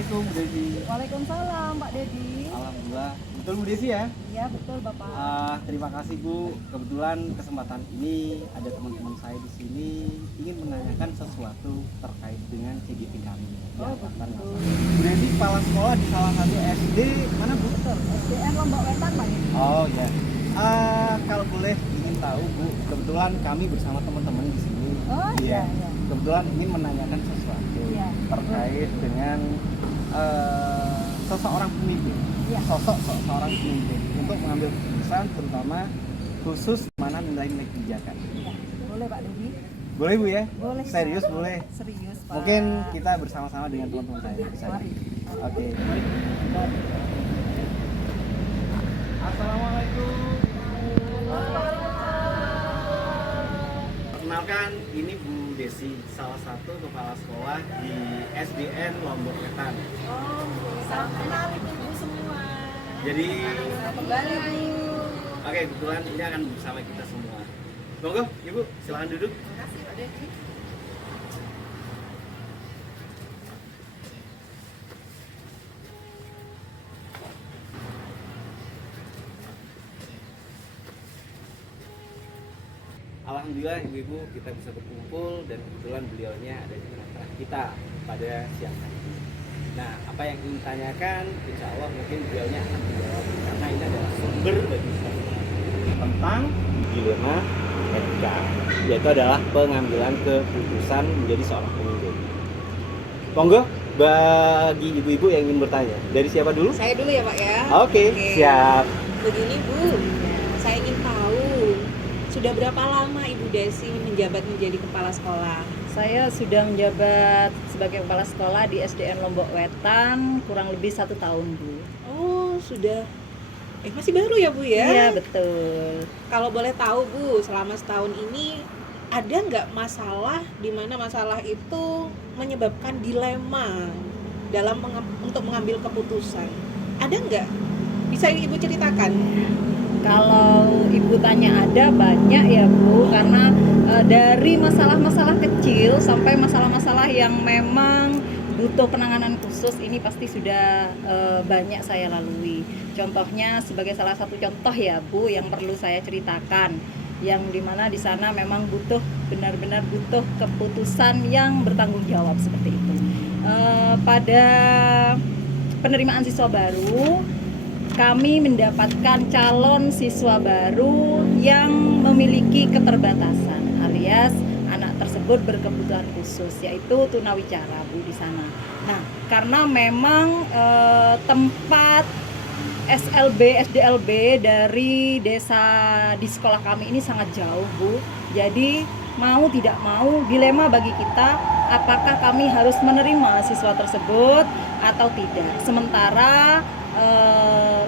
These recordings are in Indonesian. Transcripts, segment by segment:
Assalamualaikum Bu Desi. Waalaikumsalam Pak Dedi. Alhamdulillah. Betul Bu Desi ya? Iya betul Bapak. Terima kasih Bu. Kebetulan kesempatan ini ada teman-teman saya di sini ingin menanyakan sesuatu terkait dengan CGV kami. Oh, Angkatan betul. 81. Bu Desi kepala sekolah di salah satu SD mana Bu? Betul. SDN Lombok Wetan Pak Dedi. Oh ya. Kalau boleh ingin tahu Bu, kebetulan kami bersama teman-teman di sini. Oh iya. Iya. Kebetulan ingin menanyakan sesuatu Iya. terkait dengan seseorang pemimpin, Iya. sosok seorang pemimpin untuk mengambil keputusan terutama khusus mana nilai-nilai kebijakan. Iya. Boleh Pak Dedi. Boleh Bu ya? Boleh. Serius boleh. Serius Pak. Mungkin kita bersama-sama dengan teman-teman saya di sana. Mari. Oke. Assalamualaikum. Perkenalkan, ini Bu Desi, salah satu kepala sekolah di SDN Lombok Wetan. Oh, salam kenal ibu semua. Jadi, Kembali Bu. oke, kebetulan ini akan bersama kita semua. Monggo, Ibu, silakan duduk. Terima kasih Pak Dedi. Alhamdulillah Ibu-Ibu kita bisa berkumpul dan kebetulan beliaunya ada di tengah kita pada siang hari ini. Nah, apa yang ingin tanyakan, insya Allah mungkin beliaunya akan menjawab karena ini adalah sumber bagi kita tentang dilema etika, yaitu adalah pengambilan keputusan menjadi seorang pemimpin. Monggo, bagi ibu-ibu yang ingin bertanya, dari siapa dulu? Saya dulu ya Pak ya. Oke, siap. Begini Bu, saya ingin tahu sudah berapa lama Ibu Desi menjabat menjadi kepala sekolah? Saya sudah menjabat sebagai kepala sekolah di SDN Lombok Wetan kurang lebih 1 tahun Bu. Oh sudah, masih baru ya Bu ya? Iya betul. Kalau boleh tahu Bu, selama setahun ini ada nggak masalah di mana masalah itu menyebabkan dilema dalam untuk mengambil keputusan? Ada nggak? Bisa Ibu ceritakan? Kalau ibu tanya ada banyak ya Bu, karena dari masalah-masalah kecil sampai masalah-masalah yang memang butuh penanganan khusus ini pasti sudah banyak saya lalui. Contohnya sebagai salah satu contoh ya Bu yang perlu saya ceritakan, yang dimana di sana memang benar-benar butuh keputusan yang bertanggung jawab seperti itu. Pada penerimaan siswa baru, kami mendapatkan calon siswa baru yang memiliki keterbatasan alias anak tersebut berkebutuhan khusus, yaitu tunawicara Bu di sana. Nah, karena memang tempat SLB, SDLB dari desa di sekolah kami ini sangat jauh Bu. Jadi mau tidak mau dilema bagi kita, apakah kami harus menerima siswa tersebut atau tidak. Sementara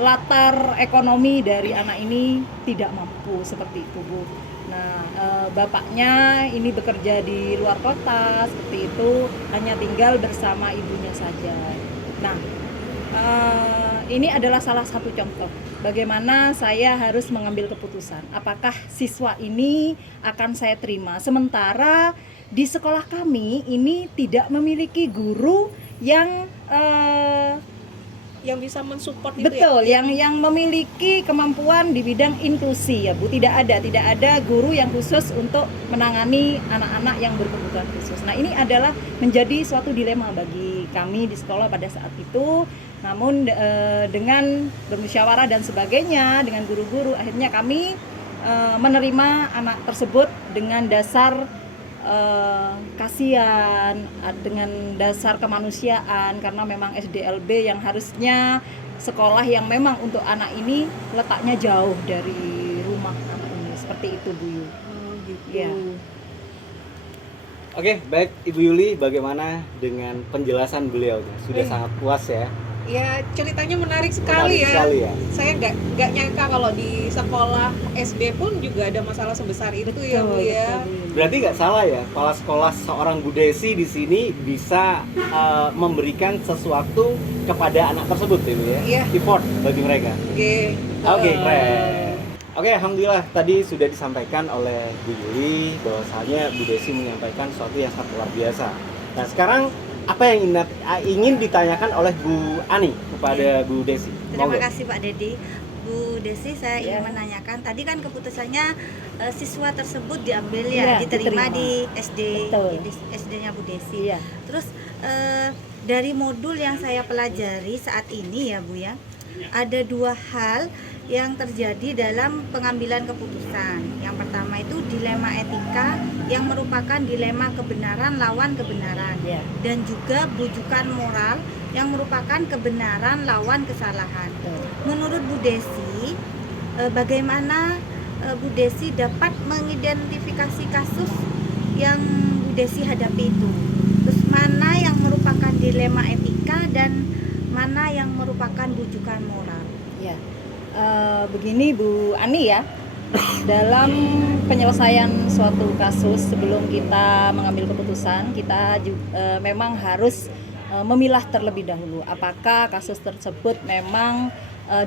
latar ekonomi dari anak ini tidak mampu seperti itu Bu. Nah, bapaknya ini bekerja di luar kota seperti itu, hanya tinggal bersama ibunya saja. Nah, ini adalah salah satu contoh bagaimana saya harus mengambil keputusan apakah siswa ini akan saya terima, sementara di sekolah kami ini tidak memiliki guru yang bisa mensupport itu betul, ya? yang memiliki kemampuan di bidang inklusi ya Bu. Tidak ada guru yang khusus untuk menangani anak-anak yang berkebutuhan khusus. Nah, ini adalah menjadi suatu dilema bagi kami di sekolah pada saat itu. Namun dengan bermusyawarah dan sebagainya dengan guru-guru, akhirnya kami menerima anak tersebut dengan dasar kasihan, dengan dasar kemanusiaan, karena memang SDLB yang harusnya sekolah yang memang untuk anak ini letaknya jauh dari rumah anak ini, seperti itu Bu Yu. Oh gitu. Ya. Oke, baik Ibu Yuli, bagaimana dengan penjelasan beliau? Sudah sangat puas ya? Ya ceritanya menarik sekali Menarik ya. sekali ya. Saya nggak nyangka kalau di sekolah SD pun juga ada masalah sebesar itu ya Bu ya. Berarti nggak salah ya, kepala sekolah seorang Bu Desi di sini bisa memberikan sesuatu kepada anak tersebut, Ibu ya. Iya. Effort bagi mereka. Oke. Oke, keren. Oke, alhamdulillah tadi sudah disampaikan oleh Bu Yuli bahwasanya Bu Desi menyampaikan sesuatu yang sangat luar biasa. Nah, sekarang apa yang ingin ditanyakan oleh Bu Ani kepada Bu Desi? Terima Monggo. kasih Pak Dedi. Bu Desi, saya Ya. ingin menanyakan, tadi kan keputusannya siswa tersebut diambil Ya, diterima diterima. di SD, Betul. di SD-nya Bu Desi. Iya. Terus dari modul yang saya pelajari saat ini ya Bu ya, ada dua hal yang terjadi dalam pengambilan keputusan. Yang pertama itu dilema etika yang merupakan dilema kebenaran lawan kebenaran, Ya. dan juga bujukan moral yang merupakan kebenaran lawan kesalahan. Betul. Menurut Bu Desi, bagaimana Bu Desi dapat mengidentifikasi kasus yang Bu Desi hadapi itu? Terus mana yang merupakan dilema etika dan mana yang merupakan bujukan moral? Ya, begini Bu Ani ya, dalam penyelesaian suatu kasus sebelum kita mengambil keputusan, kita memang harus memilah terlebih dahulu apakah kasus tersebut memang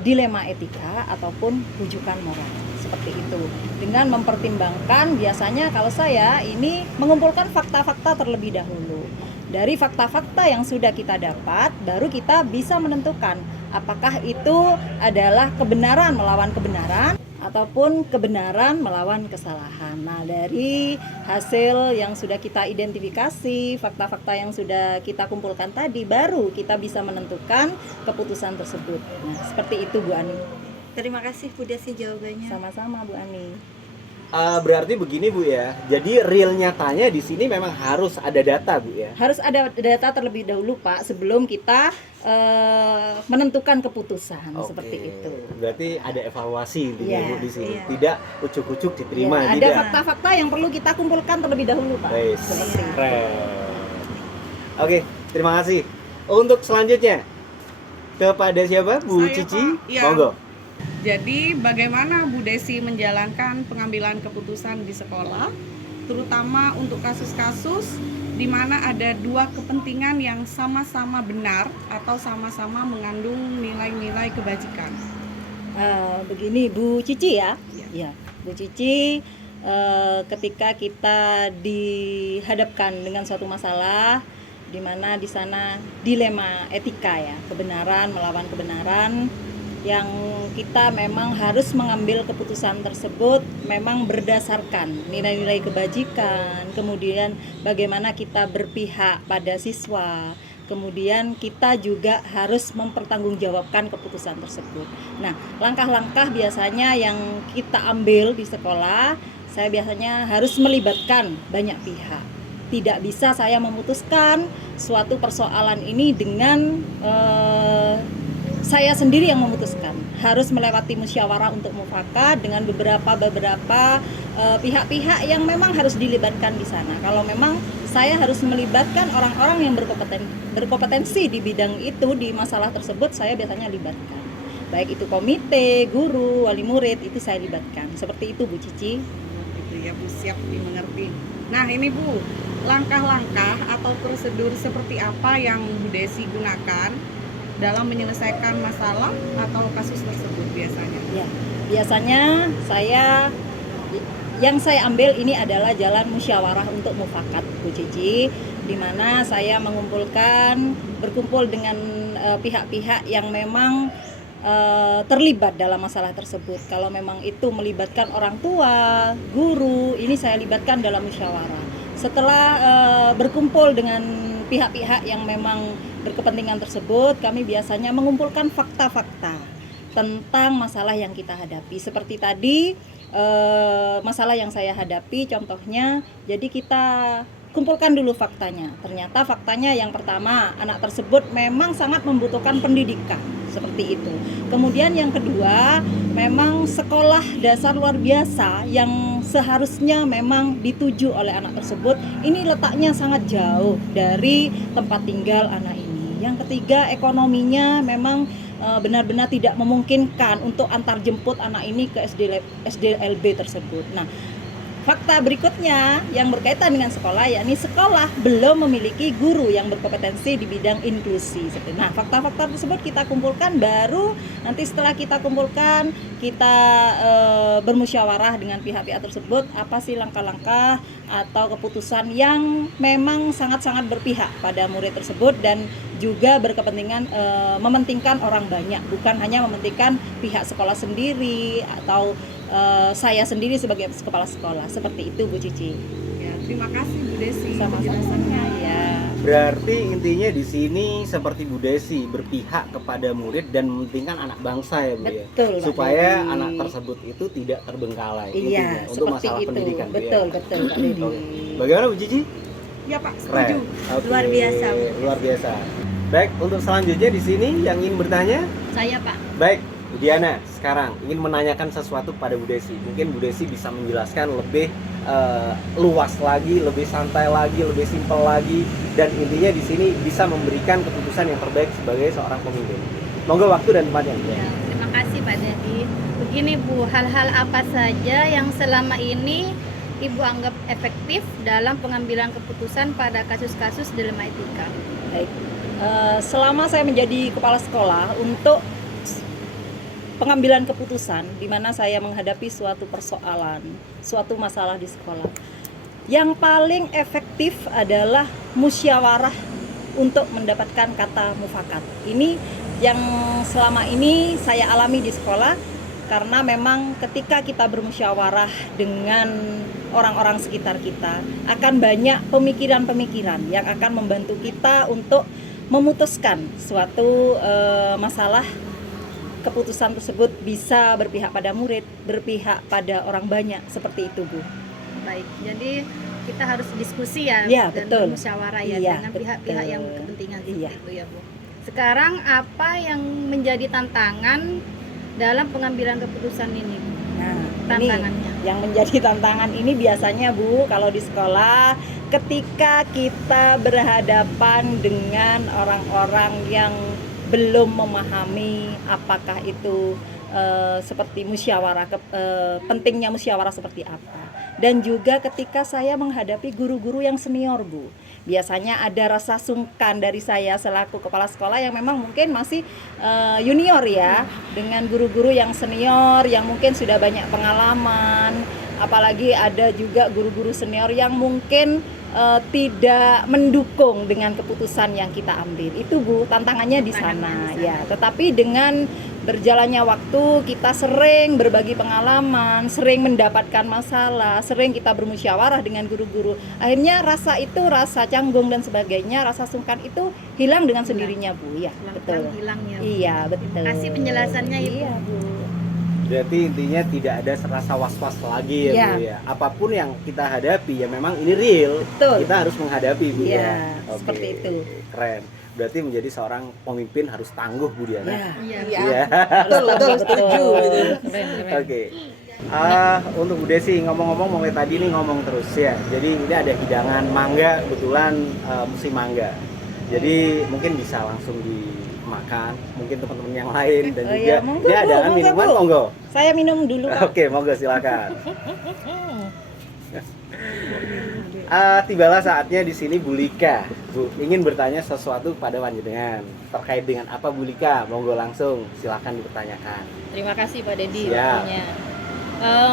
dilema etika ataupun rujukan moral, seperti itu. Dengan mempertimbangkan, biasanya kalau saya ini mengumpulkan fakta-fakta terlebih dahulu. Dari fakta-fakta yang sudah kita dapat, baru kita bisa menentukan apakah itu adalah kebenaran melawan kebenaran ataupun kebenaran melawan kesalahan. Nah, dari hasil yang sudah kita identifikasi, fakta-fakta yang sudah kita kumpulkan tadi, baru kita bisa menentukan keputusan tersebut. Nah, seperti itu Bu Ani. Terima kasih Bu Desi jawabannya. Sama-sama Bu Ani. Berarti begini Bu ya. Jadi real nyatanya di sini memang harus ada data Bu ya. Harus ada data terlebih dahulu Pak sebelum kita menentukan keputusan, Oke. seperti itu. Berarti ada evaluasi intinya Iya, Bu di sini. iya. Tidak ucuk-ucuk diterima, Ya, ada tidak. fakta-fakta yang perlu kita kumpulkan terlebih dahulu Pak. Wes, Seperti itu. keren. Oke, terima kasih. Untuk selanjutnya kepada siapa? Bu Saya, Cici. Pak. Iya. Monggo. Jadi bagaimana Bu Desi menjalankan pengambilan keputusan di sekolah, terutama untuk kasus-kasus di mana ada dua kepentingan yang sama-sama benar atau sama-sama mengandung nilai-nilai kebajikan. Begini Bu Cici ya. Iya. Ya, Bu Cici, ketika kita dihadapkan dengan suatu masalah di mana di sana dilema etika ya, kebenaran melawan kebenaran, yang kita memang harus mengambil keputusan tersebut memang berdasarkan nilai-nilai kebajikan, kemudian bagaimana kita berpihak pada siswa, kemudian kita juga harus mempertanggungjawabkan keputusan tersebut. Nah, langkah-langkah biasanya yang kita ambil di sekolah, saya biasanya harus melibatkan banyak pihak. Tidak bisa saya memutuskan suatu persoalan ini dengan saya sendiri yang memutuskan. Harus melewati musyawarah untuk mufakat dengan beberapa pihak-pihak yang memang harus dilibatkan di sana. Kalau memang saya harus melibatkan orang-orang yang berkompetensi di bidang itu, di masalah tersebut, saya biasanya libatkan. Baik itu komite, guru, wali murid, itu saya libatkan. Seperti itu Bu Cici. Gitu ya Bu, siap dimengerti. Nah ini Bu, langkah-langkah atau prosedur seperti apa yang Bu Desi gunakan dalam menyelesaikan masalah atau kasus tersebut biasanya? Ya, biasanya yang saya ambil ini adalah jalan musyawarah untuk mufakat Bu Cici, di mana saya berkumpul dengan pihak-pihak yang memang terlibat dalam masalah tersebut. Kalau memang itu melibatkan orang tua, guru, ini saya libatkan dalam musyawarah. Setelah berkumpul dengan pihak-pihak yang memang berkepentingan tersebut, kami biasanya mengumpulkan fakta-fakta tentang masalah yang kita hadapi. Seperti tadi masalah yang saya hadapi, contohnya, jadi kita kumpulkan dulu faktanya. Ternyata faktanya yang pertama, anak tersebut memang sangat membutuhkan pendidikan, seperti itu. Kemudian yang kedua, memang sekolah dasar luar biasa yang seharusnya memang dituju oleh anak tersebut, ini letaknya sangat jauh dari tempat tinggal anak ini. Yang ketiga, ekonominya memang benar-benar tidak memungkinkan untuk antar jemput anak ini ke SDLB tersebut. Nah, fakta berikutnya yang berkaitan dengan sekolah, yakni sekolah belum memiliki guru yang berkompetensi di bidang inklusi. Nah, fakta-fakta tersebut kita kumpulkan, baru nanti setelah kita kumpulkan, kita bermusyawarah dengan pihak-pihak tersebut, apa sih langkah-langkah atau keputusan yang memang sangat-sangat berpihak pada murid tersebut dan juga berkepentingan mementingkan orang banyak, bukan hanya mementingkan pihak sekolah sendiri atau saya sendiri sebagai kepala sekolah. Seperti itu, Bu Cici. Ya, terima kasih Bu Desi Sama-sama. penjelasannya. Ya. Berarti intinya di sini seperti Bu Desi, berpihak kepada murid dan mementingkan anak bangsa ya Bu ya. Betul, Pak Supaya Dedi. anak tersebut itu tidak terbengkalai Iya, intinya, untuk seperti masalah itu. pendidikan Bu, Betul, ya. betul, Pak Dedi. Oke. Bagaimana Bu Cici? Ya Pak, Keren. setuju. Oke. Luar biasa, Bu. Luar biasa. Baik, untuk selanjutnya di sini yang ingin bertanya, Saya, Pak. baik, Bu Diana sekarang ingin menanyakan sesuatu kepada Bu Desi. Mungkin Bu Desi bisa menjelaskan lebih luas lagi, lebih santai lagi, lebih simpel lagi, dan intinya di sini bisa memberikan keputusan yang terbaik sebagai seorang pemimpin. Monggo waktu dan tempatnya. Bu. Ya, terima kasih Pak Dedi. Begini Bu, hal-hal apa saja yang selama ini Ibu anggap efektif dalam pengambilan keputusan pada kasus-kasus dilema etika? Baik. Selama saya menjadi kepala sekolah, untuk pengambilan keputusan di mana saya menghadapi suatu persoalan, suatu masalah di sekolah, yang paling efektif adalah musyawarah untuk mendapatkan kata mufakat. Ini yang selama ini saya alami di sekolah, karena memang ketika kita bermusyawarah dengan orang-orang sekitar kita, akan banyak pemikiran-pemikiran yang akan membantu kita untuk memutuskan suatu masalah. Keputusan tersebut bisa berpihak pada murid, berpihak pada orang banyak, seperti itu Bu. Baik, jadi kita harus diskusi ya, Iya, dan betul. bermusyawarah ya Iya, dengan pihak-pihak betul. yang kepentingan seperti Iya. itu ya Bu. Sekarang apa yang menjadi tantangan dalam pengambilan keputusan ini Bu? Nah, Tantangannya. ini yang menjadi tantangan ini biasanya Bu, kalau di sekolah, ketika kita berhadapan dengan orang-orang yang belum memahami apakah itu seperti musyawarah, pentingnya musyawarah seperti apa. Dan juga ketika saya menghadapi guru-guru yang senior Bu, biasanya ada rasa sungkan dari saya selaku kepala sekolah yang memang mungkin masih junior ya, dengan guru-guru yang senior yang mungkin sudah banyak pengalaman. Apalagi ada juga guru-guru senior yang mungkin tidak mendukung dengan keputusan yang kita ambil. Itu Bu, tantangannya di sana ya. Tetapi dengan berjalannya waktu, kita sering berbagi pengalaman, sering mendapatkan masalah, sering kita bermusyawarah dengan guru-guru. Akhirnya rasa itu, rasa canggung dan sebagainya, rasa sungkan itu hilang dengan sendirinya Bu. Ya, betul. Hilangnya. Bu. Iya, betul. Terima kasih penjelasannya Ibu. Iya, Bu. Berarti intinya tidak ada rasa was-was lagi ya Iya. Bu ya. Apapun yang kita hadapi ya memang ini real. Betul. Kita harus menghadapi Bu Iya, ya. seperti itu. Keren. Berarti menjadi seorang pemimpin harus tangguh Bu Diana. Ya. Iya. Iya. Iya. Betul, setuju. Keren. Oke. Untuk Bu Desi ngomong-ngomong mulai tadi nih ngomong terus ya. Jadi ini ada hidangan mangga, kebetulan musim mangga. Jadi mungkin bisa langsung dimakan, mungkin teman-teman yang lain dan Oh juga iya, monggo, ini Bu, ada monggo, minuman Bu. monggo. Saya minum dulu Pak. Oke, monggo silakan. Tibalah saatnya di sini Bu Lika. Bu ingin bertanya sesuatu kepada panjenengan terkait dengan apa Bu Lika? Monggo langsung silakan dipertanyakan. Terima kasih Pak Dedi Siap. waktunya.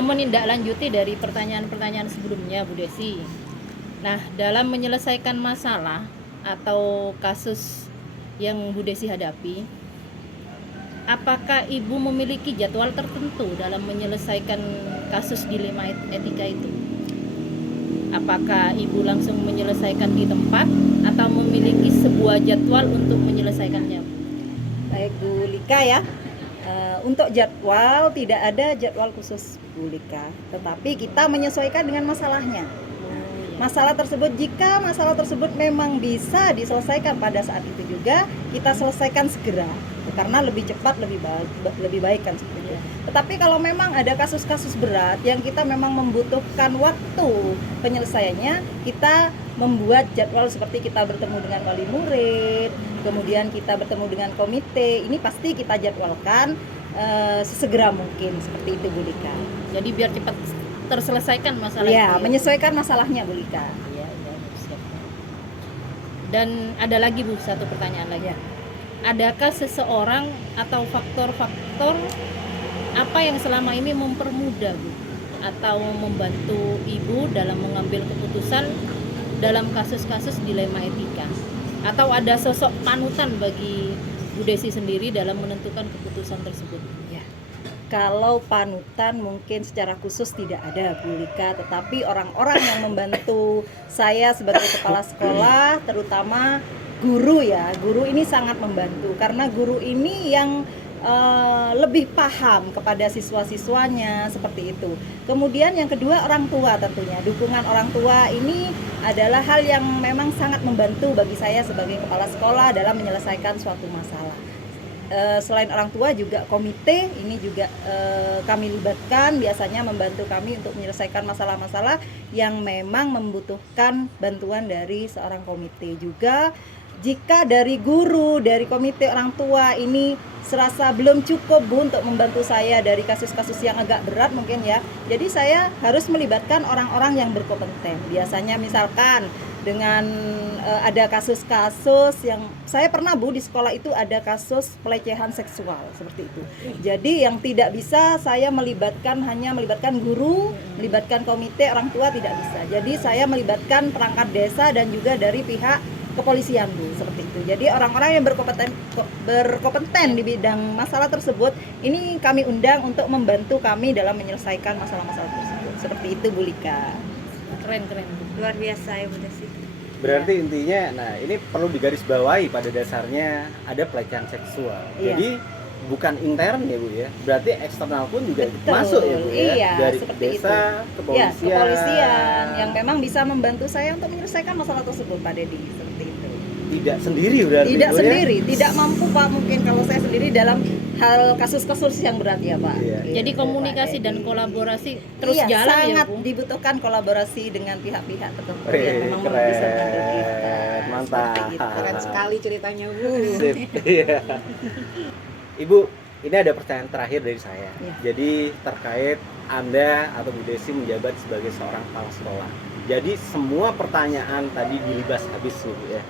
Menindaklanjuti dari pertanyaan-pertanyaan sebelumnya Bu Desi. Nah, dalam menyelesaikan masalah atau kasus yang Bu Desi hadapi, apakah Ibu memiliki jadwal tertentu dalam menyelesaikan kasus dilema etika itu? Apakah Ibu langsung menyelesaikan di tempat atau memiliki sebuah jadwal untuk menyelesaikannya? Baik Bu Lika ya. Untuk jadwal tidak ada jadwal khusus Bu Lika, tetapi kita menyesuaikan dengan masalahnya. Masalah tersebut, jika masalah tersebut memang bisa diselesaikan pada saat itu juga, kita selesaikan segera, karena lebih cepat lebih baik kan seperti itu. Tetapi kalau memang ada kasus-kasus berat yang kita memang membutuhkan waktu penyelesaiannya, kita membuat jadwal seperti kita bertemu dengan wali murid, kemudian kita bertemu dengan komite. Ini pasti kita jadwalkan sesegera mungkin, seperti itu Bu Dika. Jadi biar cepat terselesaikan masalah Ya, itu. menyesuaikan masalahnya Bu Lika. Iya, iya, siap. Dan ada lagi Bu, satu pertanyaan lagi. Ya. Adakah seseorang atau faktor-faktor apa yang selama ini mempermudah Bu atau membantu Ibu dalam mengambil keputusan dalam kasus-kasus dilema etika? Atau ada sosok panutan bagi Bu Desi sendiri dalam menentukan keputusan tersebut? Kalau panutan mungkin secara khusus tidak ada Bu Lika, tetapi orang-orang yang membantu saya sebagai kepala sekolah, terutama guru ya, guru ini sangat membantu karena guru ini yang lebih paham kepada siswa-siswanya seperti itu. Kemudian yang kedua orang tua tentunya, dukungan orang tua ini adalah hal yang memang sangat membantu bagi saya sebagai kepala sekolah dalam menyelesaikan suatu masalah. Selain orang tua juga komite ini juga kami libatkan, biasanya membantu kami untuk menyelesaikan masalah-masalah yang memang membutuhkan bantuan dari seorang komite juga. Jika dari guru, dari komite orang tua ini serasa belum cukup Bu untuk membantu saya dari kasus-kasus yang agak berat mungkin ya, jadi saya harus melibatkan orang-orang yang berkompeten. Biasanya misalkan dengan ada kasus-kasus yang saya pernah Bu di sekolah itu ada kasus pelecehan seksual seperti itu. Jadi yang tidak bisa saya hanya melibatkan guru, melibatkan komite orang tua tidak bisa. Jadi saya melibatkan perangkat desa dan juga dari pihak kepolisian Bu seperti itu. Jadi orang-orang yang berkompeten di bidang masalah tersebut ini kami undang untuk membantu kami dalam menyelesaikan masalah-masalah tersebut. Seperti itu Bu Lika. Keren. Luar biasa ya Bu Desi. Berarti intinya, nah ini perlu digarisbawahi pada dasarnya ada pelecehan seksual. Iya. Jadi bukan intern ya Bu ya, berarti eksternal pun juga Betul, masuk ya Bu ya, iya, dari seperti desa, Ya, kepolisian. kepolisian yang memang bisa membantu saya untuk menyelesaikan masalah tersebut Pak Dedi, seperti itu. Tidak sendiri berarti Tidak Bu, ya? sendiri, tidak mampu Pak mungkin kalau saya sendiri dalam hal kasus-kasus yang berat ya Pak. Iya. Gitu, Jadi komunikasi Pak dan Dedi. kolaborasi terus Iya, jalan sangat ya Bu. dibutuhkan kolaborasi dengan pihak-pihak tertentu Wih, yang memang bisa membantu kita. keren, mantap. Seperti itu. Keren sekali ceritanya Bu. Sip, iya. Ibu, ini ada pertanyaan terakhir dari saya. Iya. Jadi terkait Anda atau Bu Desi menjabat sebagai seorang kepala sekolah. Jadi semua pertanyaan tadi dilibas habis Bu ya.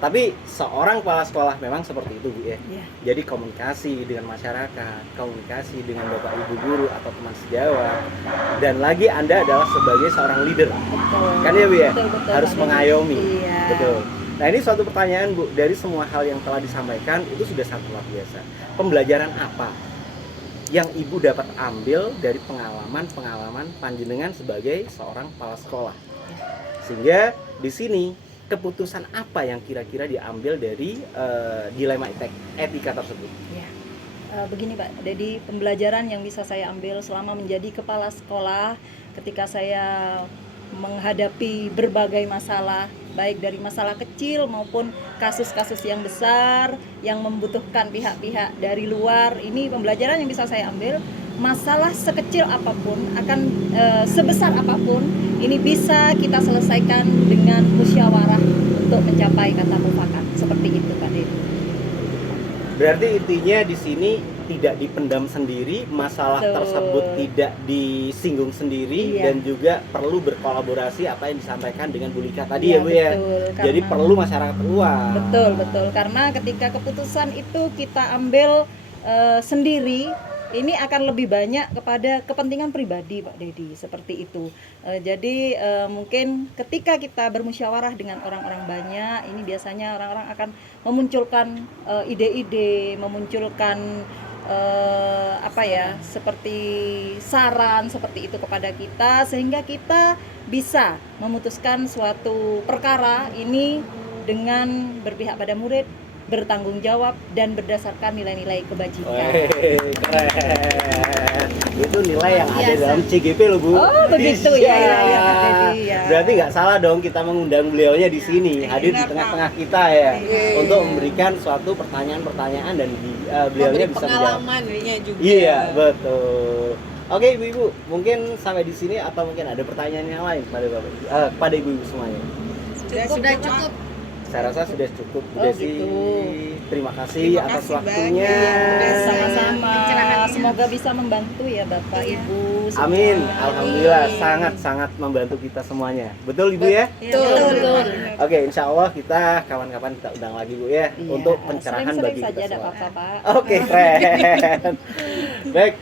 Tapi seorang kepala sekolah memang seperti itu Bu ya. Iya. Jadi komunikasi dengan masyarakat, komunikasi dengan Bapak Ibu guru atau teman sejawat, dan lagi Anda adalah sebagai seorang leader. Betul. Kan ya Bu ya? Betul, Harus Pak Dedi. mengayomi. Iya. Betul. Nah ini suatu pertanyaan Bu, dari semua hal yang telah disampaikan itu sudah sangat luar biasa. Pembelajaran apa yang Ibu dapat ambil dari pengalaman panjenengan sebagai seorang kepala sekolah? Sehingga di sini keputusan apa yang kira-kira diambil dari dilema etika tersebut? Ya. Begini Pak, jadi pembelajaran yang bisa saya ambil selama menjadi kepala sekolah ketika saya menghadapi berbagai masalah, baik dari masalah kecil maupun kasus-kasus yang besar yang membutuhkan pihak-pihak dari luar. Ini pembelajaran yang bisa saya ambil, masalah sekecil apapun akan sebesar apapun ini bisa kita selesaikan dengan musyawarah untuk mencapai kata mufakat. Seperti itu Pak Dedi. Berarti intinya di sini tidak dipendam sendiri, masalah Betul. tersebut tidak disinggung sendiri, Iya. dan juga perlu berkolaborasi apa yang disampaikan dengan Bu Lika tadi Iya, ya Bu ya. betul, Jadi karena- perlu masyarakat luas. Betul, karena ketika keputusan itu kita ambil sendiri, ini akan lebih banyak kepada kepentingan pribadi Pak Dedi, seperti itu. Jadi mungkin ketika kita bermusyawarah dengan orang-orang banyak, ini biasanya orang-orang akan memunculkan ide-ide, memunculkan seperti saran seperti itu kepada kita, sehingga kita bisa memutuskan suatu perkara ini dengan berpihak pada murid, bertanggung jawab, dan berdasarkan nilai-nilai kebajikan. Wih, keren. Itu nilai yang ada Biasa. dalam CGP loh Bu. Oh begitu ya, Iya. Pak Dedi, ya. Berarti nggak salah dong kita mengundang beliaunya di sini, hadir di benar, tengah-tengah kita ya, Iya. untuk memberikan suatu pertanyaan-pertanyaan dan beliaunya Memberi bisa menjawab. pengalaman dirinya juga. Iya, betul. Oke Ibu-ibu, mungkin sampai di sini atau mungkin ada pertanyaan yang lain kepada Bapak, kepada Ibu-ibu semuanya. Sudah cukup. saya rasa sudah cukup Bu Oh, Desi. gitu. Terima kasih Terima atas kasih waktunya. banyak. Sama-sama. Pencerahannya. Semoga bisa membantu ya Bapak Iya. Ibu. semua. Amin. Alhamdulillah sangat-sangat membantu kita semuanya. Betul Ibu ya? Betul. Oke, insya Allah kita kawan-kawan kita undang lagi Bu ya Iya, untuk pencerahan sering-sering bagi saja kita ada semua. apa-apa Pak. Oke, keren. Baik,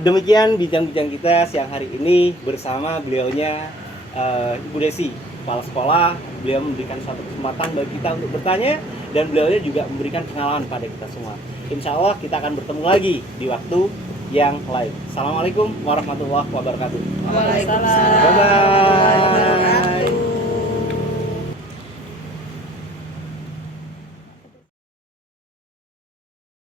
demikian bincang-bincang kita siang hari ini bersama beliaunya Ibu Desi, kepala sekolah. Beliau memberikan suatu kesempatan bagi kita untuk bertanya dan beliaunya juga memberikan pengalaman pada kita semua. Insya Allah kita akan bertemu lagi di waktu yang lain. Assalamualaikum warahmatullahi wabarakatuh. Waalaikumsalam. Bye-bye.